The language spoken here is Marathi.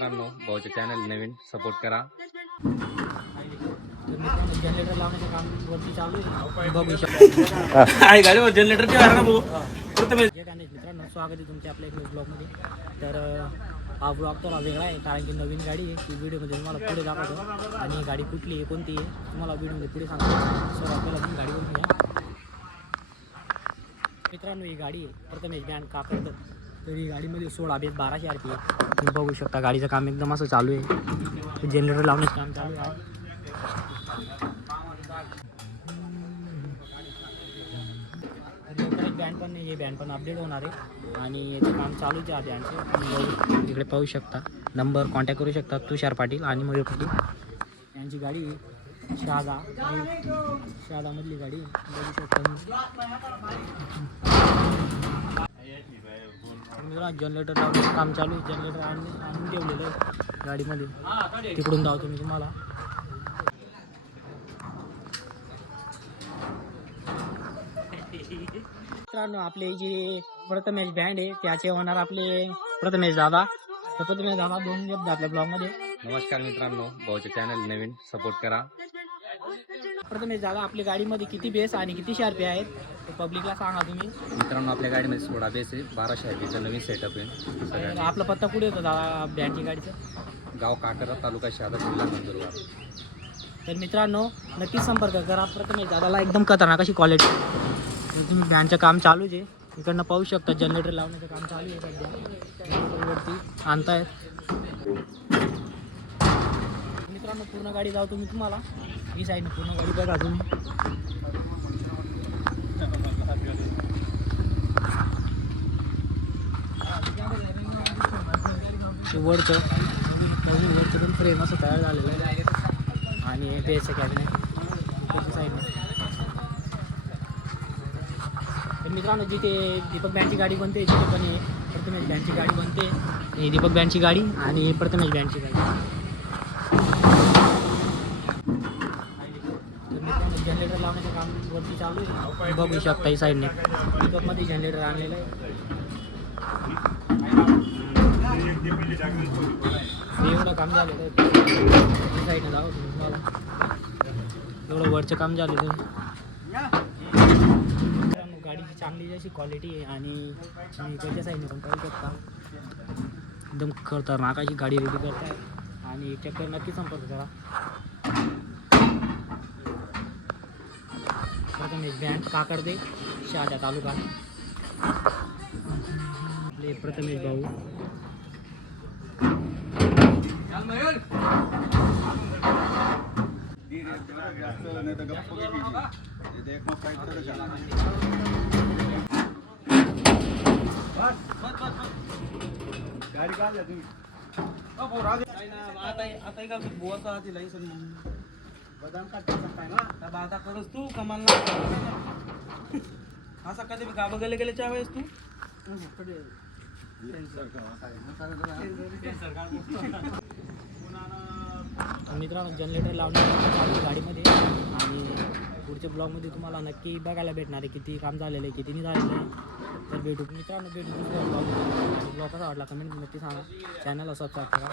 मित्रांनो, भाऊचे चॅनल नवीन सपोर्ट करा. जनरेटर लावण्याचं काम वरती चालू आहे. बघू शकता गाडीवर जनरेटरची आहे ना भाऊ. मित्रांनो, स्वागत आहे तुमच्या आपल्या एक ब्लॉगमध्ये. तर हा ब्लॉग थोडा वेगळा आहे कारण की नवीन गाडी आहे. ती व्हिडिओमध्ये तुम्हाला पुढे दाखवतो आणि ही गाडी कुठली आहे, कोणती आहे तुम्हाला व्हिडिओमध्ये पुढे सांगतो. सर आपल्याला पण गाडी बघून घ्या. मित्रांनो, ही गाडी आहे प्रथमेश बँड काकड. तर ही गाडीमध्ये 16 बेस 1200 RP आहे. तुम्ही बघू शकता गाडीचं काम एकदम असं चालू आहे. जनरेटर लावण्याचं काम चालू आहे. बँड पण नाही, हे बँड पण अपडेट होणार आहे आणि याचं काम चालूच आहे बँडचं. तिकडे पाहू शकता नंबर कॉन्टॅक्ट करू शकता. तुषार पाटील आणि मयूर पाटील यांची गाडी शहादामधली गाडी बघू शकता. जनरेटर लावण्याचं काम चालू आहे. जनरेटर आणून ठेवलेलं आहे गाडीमध्ये. तिकडून धावतो मी तुम्हाला. मित्रांनो, आपले जे प्रथमेश बँड आहे त्याचे होणार आपले प्रथमेश दादा. तर प्रथमेश दादा 2 शब्द आपल्या ब्लॉगमध्ये. नमस्कार मित्रांनो, भाऊचे चॅनल नवीन सपोर्ट करा. प्रथमेश दादा, आपल्या गाडीमध्ये किती बेस आणि किती शार्पी आहेत ते पब्लिकला सांगा तुम्ही. मित्रांनो, आपल्या गाडीमध्ये 16 बेस आहे, 1200 RPचं नवीन सेटअप आहे. सगळ्या आपला पत्ता कुठे होता दादा बँडची गाडीचं? गाव काकरा, तालुका शहादा, जिल्हा नंदुरबार. तर मित्रांनो, नक्कीच संपर्क करा प्रथमेश दादाला. एकदम खतरनाक अशी क्वालिटी. तुम्ही बँडचं काम चालूच आहे. इकडनं पाहू शकता जनरेटर लावण्याचं काम चालू आहे सध्या. वरती आणतायत. मित्रांनो, पूर्ण गाडी जाऊ तुम्ही तुम्हाला ही साईडने पूर्ण गाडी बघा तुम्ही. वरचं पण फ्रेम असं तयार झालेलं आहे आणि बेसचं कॅबिनेट त्याच्या साईडने. तर मित्रांनो, जिथे दीपक बँडची गाडी बनते तिथे पण प्रथमेश बँडची गाडी बनते. ही दीपक बँडची गाडी आणि प्रथमेश बँडची गाडी. तर मित्रांनो, जनरेटर लावण्याचं काम वरती चालू आहे. बघू शकता ही साईडने दीपकमध्ये जनरेटर आणलेलं आहे. एवढं काम झालेलं आहे साईडने जाऊ तुम्हाला. एवढं वरचं काम झालेलं आहे. गाडीची चांगली जशी क्वालिटी आहे आणि इकडच्या साईडने पण पाहू शकता एकदम खतरनाक अशी गाडी रेडी करताय आणि चक्कर नक्की संपर्क करा. प्रथमेश बँड काकडदे, शहादा तालुका. आपले प्रथमेश भाऊ. गाडी काढल्या तुम्ही आता का बुवाचा लायसन बदाम काढता काय ना आता करस तू कमाल असा कधी गावा गेले गेल्याच्या वेळेस तू मित्रांनो, जनरेटर लावण्याचं गाडीमध्ये आणि पुढच्या ब्लॉगमध्ये तुम्हाला नक्की बघायला भेटणार आहे किती काम झालेलं आहे, किती नाही झालेलं आहे. तर भेटू मित्रांनो, भेटू दुसऱ्या ब्लॉग कसा वाटला कमेंट नक्की सांगा. चॅनलला सबस्क्राईब करा.